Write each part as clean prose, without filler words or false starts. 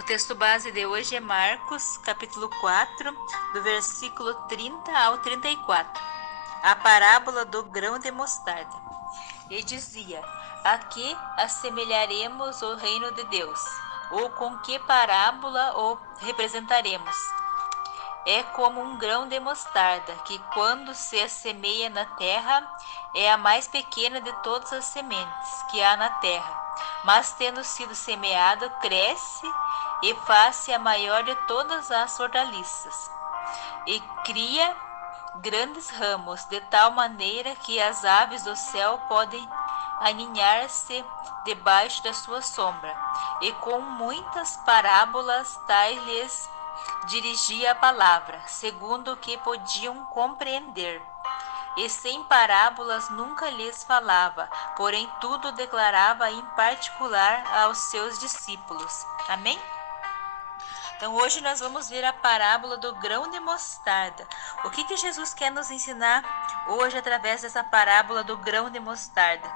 O texto base de hoje é Marcos, capítulo 4, do versículo 30 ao 34. A parábola do grão de mostarda. E dizia: a que assemelharemos o reino de Deus? Ou com que parábola o representaremos? É como um grão de mostarda, que quando se semeia na terra, é a mais pequena de todas as sementes que há na terra. Mas tendo sido semeado, cresce e faz-se a maior de todas as hortaliças. E cria grandes ramos, de tal maneira que as aves do céu podem aninhar-se debaixo da sua sombra. E com muitas parábolas tais lhes dirigia a palavra, segundo o que podiam compreender. E sem parábolas nunca lhes falava, porém tudo declarava em particular aos seus discípulos. Amém? Então hoje nós vamos ver a parábola do grão de mostarda. O que Jesus quer nos ensinar hoje através dessa parábola do grão de mostarda?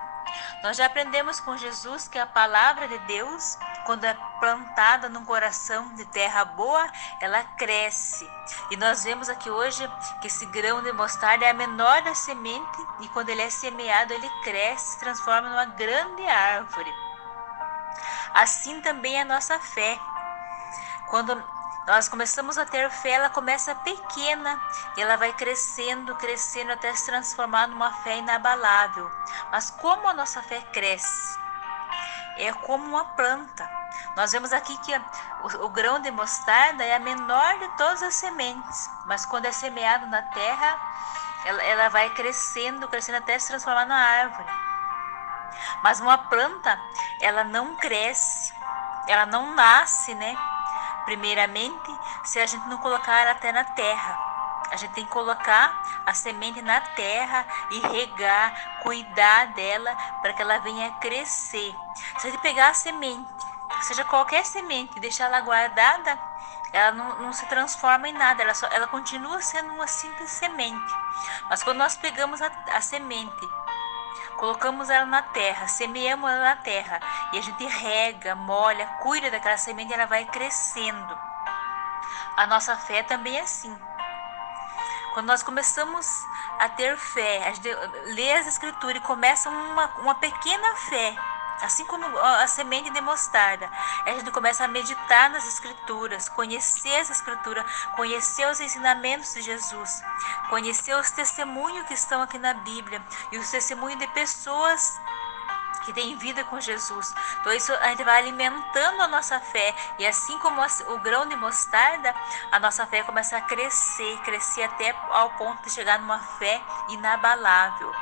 Nós já aprendemos com Jesus que a palavra de Deus, quando é plantada num coração de terra boa, ela cresce. E nós vemos aqui hoje que esse grão de mostarda é a menor da semente e quando ele é semeado, ele cresce, se transforma numa grande árvore. Assim também é a nossa fé. Quando nós começamos a ter fé, ela começa pequena e ela vai crescendo, crescendo até se transformar numa fé inabalável. Mas como a nossa fé cresce? É como uma planta. Nós vemos aqui que o grão de mostarda é a menor de todas as sementes, mas quando é semeado na terra, ela vai crescendo, crescendo até se transformar na árvore. Mas uma planta, ela não cresce, ela não nasce, né? Primeiramente, se a gente não colocar ela até na terra. A gente tem que colocar a semente na terra e regar, cuidar dela para que ela venha crescer. Se a gente pegar a semente, seja qualquer semente, e deixar ela guardada, ela não se transforma em nada, ela continua sendo uma simples semente. Mas quando nós pegamos a semente, colocamos ela na terra, semeamos ela na terra e a gente rega, molha, cuida daquela semente e ela vai crescendo. A nossa fé também é assim. Quando nós começamos a ter fé, a gente lê as escrituras e começa uma pequena fé, assim como a semente de mostarda, a gente começa a meditar nas escrituras, conhecer as escrituras, conhecer os ensinamentos de Jesus, conhecer os testemunhos que estão aqui na Bíblia e os testemunhos de pessoas que tem vida com Jesus. Então isso a gente vai alimentando a nossa fé e assim como o grão de mostarda, a nossa fé começa a crescer até ao ponto de chegar numa fé inabalável.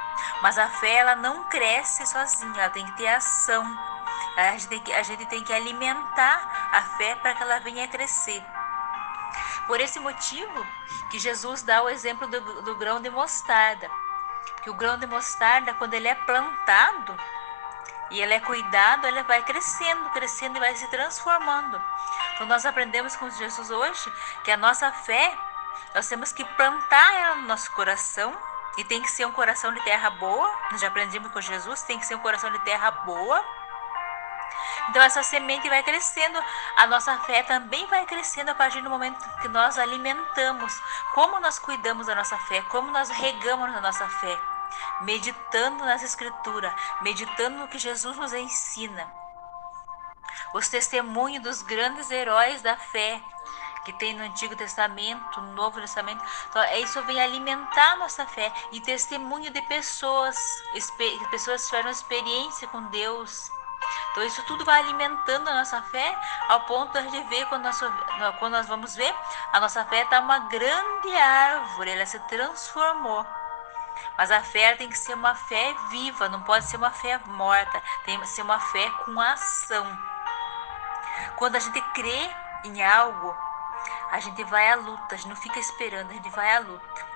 Mas a fé ela não cresce sozinha, ela tem que ter ação. A gente tem que alimentar a fé para que ela venha a crescer. Por esse motivo que Jesus dá o exemplo do grão de mostarda. Que o grão de mostarda, quando ele é plantado, e ele é cuidado, ele vai crescendo e vai se transformando. Então nós aprendemos com Jesus hoje que a nossa fé, nós temos que plantar ela no nosso coração. E tem que ser um coração de terra boa. Nós já aprendemos com Jesus, tem que ser um coração de terra boa. Então essa semente vai crescendo, a nossa fé também vai crescendo a partir do momento que nós alimentamos. Como nós cuidamos da nossa fé, como nós regamos a nossa fé. Meditando nas escrituras, meditando no que Jesus nos ensina. Os testemunhos dos grandes heróis da fé que tem no Antigo Testamento, no Novo Testamento. Então, isso vem alimentar a nossa fé e testemunho de pessoas que tiveram experiência com Deus. Então isso tudo vai alimentando a nossa fé ao ponto de ver quando nós vamos ver, a nossa fé está uma grande árvore, ela se transformou. Mas a fé tem que ser uma fé viva, não pode ser uma fé morta, tem que ser uma fé com ação. Quando a gente crê em algo, a gente vai à luta, a gente não fica esperando, a gente vai à luta.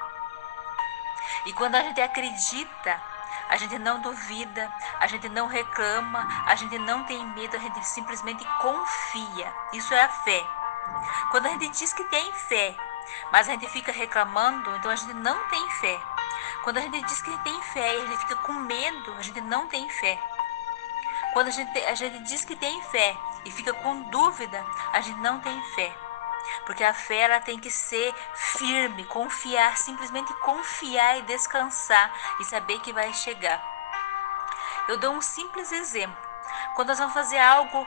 E quando a gente acredita, a gente não duvida, a gente não reclama, a gente não tem medo, a gente simplesmente confia. Isso é a fé. Quando a gente diz que tem fé, mas a gente fica reclamando, então a gente não tem fé. Quando a gente diz que tem fé e a gente fica com medo, a gente não tem fé. Quando a gente diz que tem fé e fica com dúvida, a gente não tem fé. Porque a fé ela tem que ser firme, confiar, simplesmente confiar e descansar e saber que vai chegar. Eu dou um simples exemplo. Quando nós vamos fazer algo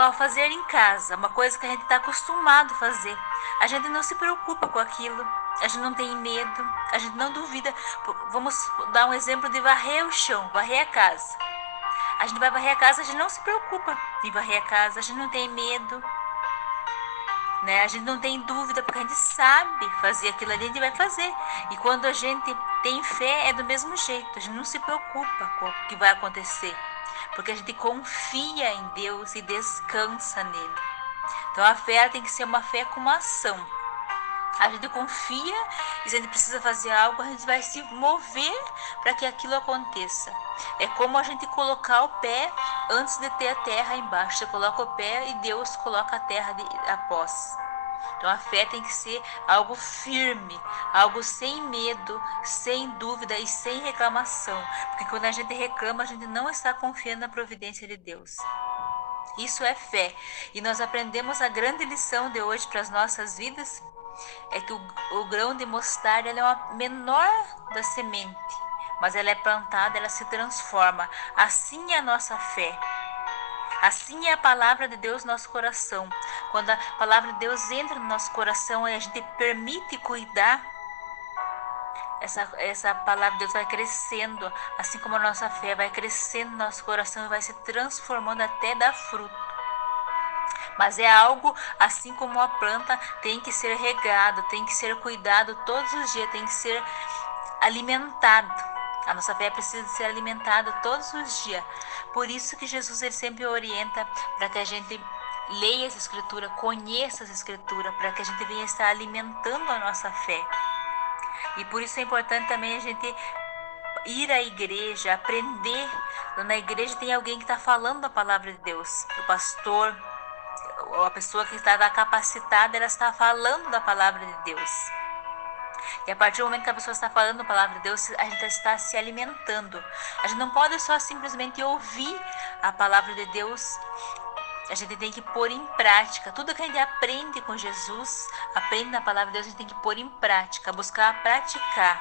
ao fazer em casa, uma coisa que a gente está acostumado a fazer, a gente não se preocupa com aquilo, a gente não tem medo, a gente não duvida. Vamos dar um exemplo de varrer o chão, varrer a casa. A gente vai varrer a casa, a gente não se preocupa em varrer a casa, a gente não tem medo, né? A gente não tem dúvida, porque a gente sabe fazer aquilo ali, a gente vai fazer. E quando a gente tem fé, é do mesmo jeito, a gente não se preocupa com o que vai acontecer, porque a gente confia em Deus e descansa nele. Então a fé tem que ser uma fé com uma ação. A gente confia e se a gente precisa fazer algo, a gente vai se mover para que aquilo aconteça. É como a gente colocar o pé antes de ter a terra embaixo. Você coloca o pé e Deus coloca a terra após. Então a fé tem que ser algo firme, algo sem medo, sem dúvida e sem reclamação. Porque quando a gente reclama, a gente não está confiando na providência de Deus. Isso é fé. E nós aprendemos a grande lição de hoje para as nossas vidas, é que o grão de mostarda é uma menor da semente, mas ela é plantada, ela se transforma. Assim é a nossa fé. Assim é a palavra de Deus no nosso coração. Quando a palavra de Deus entra no nosso coração e a gente permite cuidar, essa palavra de Deus vai crescendo, assim como a nossa fé vai crescendo no nosso coração e vai se transformando até dar fruto. Mas é algo, assim como a planta, tem que ser regado, tem que ser cuidado todos os dias, tem que ser alimentado. A nossa fé precisa ser alimentada todos os dias. Por isso que Jesus ele sempre orienta para que a gente leia essa escritura, conheça essa escritura, para que a gente venha estar alimentando a nossa fé. E por isso é importante também a gente ir à igreja, aprender. Na igreja tem alguém que está falando a palavra de Deus, o pastor, a pessoa que está capacitada, ela está falando da palavra de Deus. E a partir do momento que a pessoa está falando a palavra de Deus, a gente está se alimentando. A gente não pode só simplesmente ouvir a palavra de Deus. A gente tem que pôr em prática. Tudo que a gente aprende com Jesus, aprende na palavra de Deus, a gente tem que pôr em prática, buscar praticar.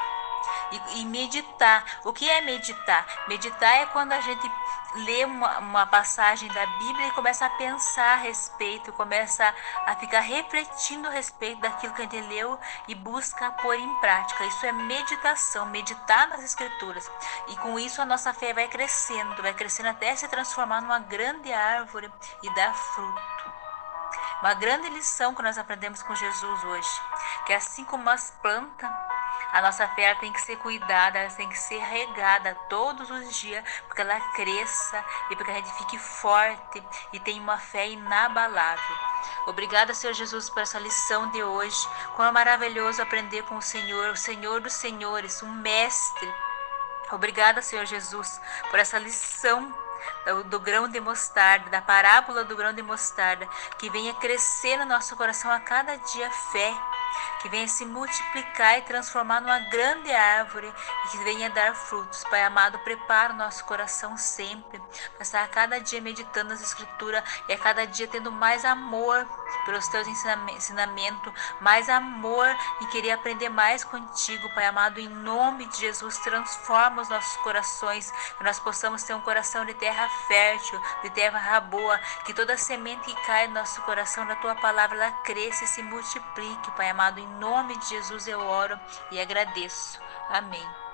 E meditar. O que é meditar? Meditar é quando a gente lê uma passagem da Bíblia e começa a pensar a respeito, começa a ficar refletindo a respeito daquilo que a gente leu e busca pôr em prática. Isso é meditação, meditar nas Escrituras. E com isso a nossa fé vai crescendo até se transformar numa grande árvore e dar fruto. Uma grande lição que nós aprendemos com Jesus hoje, que assim como as plantas, a nossa fé tem que ser cuidada, ela tem que ser regada todos os dias, porque ela cresça e porque a gente fique forte e tenha uma fé inabalável. Obrigada, Senhor Jesus, por essa lição de hoje. Como é maravilhoso aprender com o Senhor dos Senhores, um mestre. Obrigada, Senhor Jesus, por essa lição do grão de mostarda, da parábola do grão de mostarda, que venha crescer no nosso coração a cada dia fé, que venha se multiplicar e transformar numa grande árvore e que venha dar frutos. Pai amado, prepara o nosso coração sempre para estar a cada dia meditando as Escrituras e a cada dia tendo mais amor pelos teus ensinamentos, mais amor em querer aprender mais contigo. Pai amado, em nome de Jesus, transforma os nossos corações, que nós possamos ter um coração de terra fértil, de terra boa, que toda semente que cai no nosso coração da tua palavra, ela cresça e se multiplique. Pai amado, em nome de Jesus eu oro e agradeço. Amém.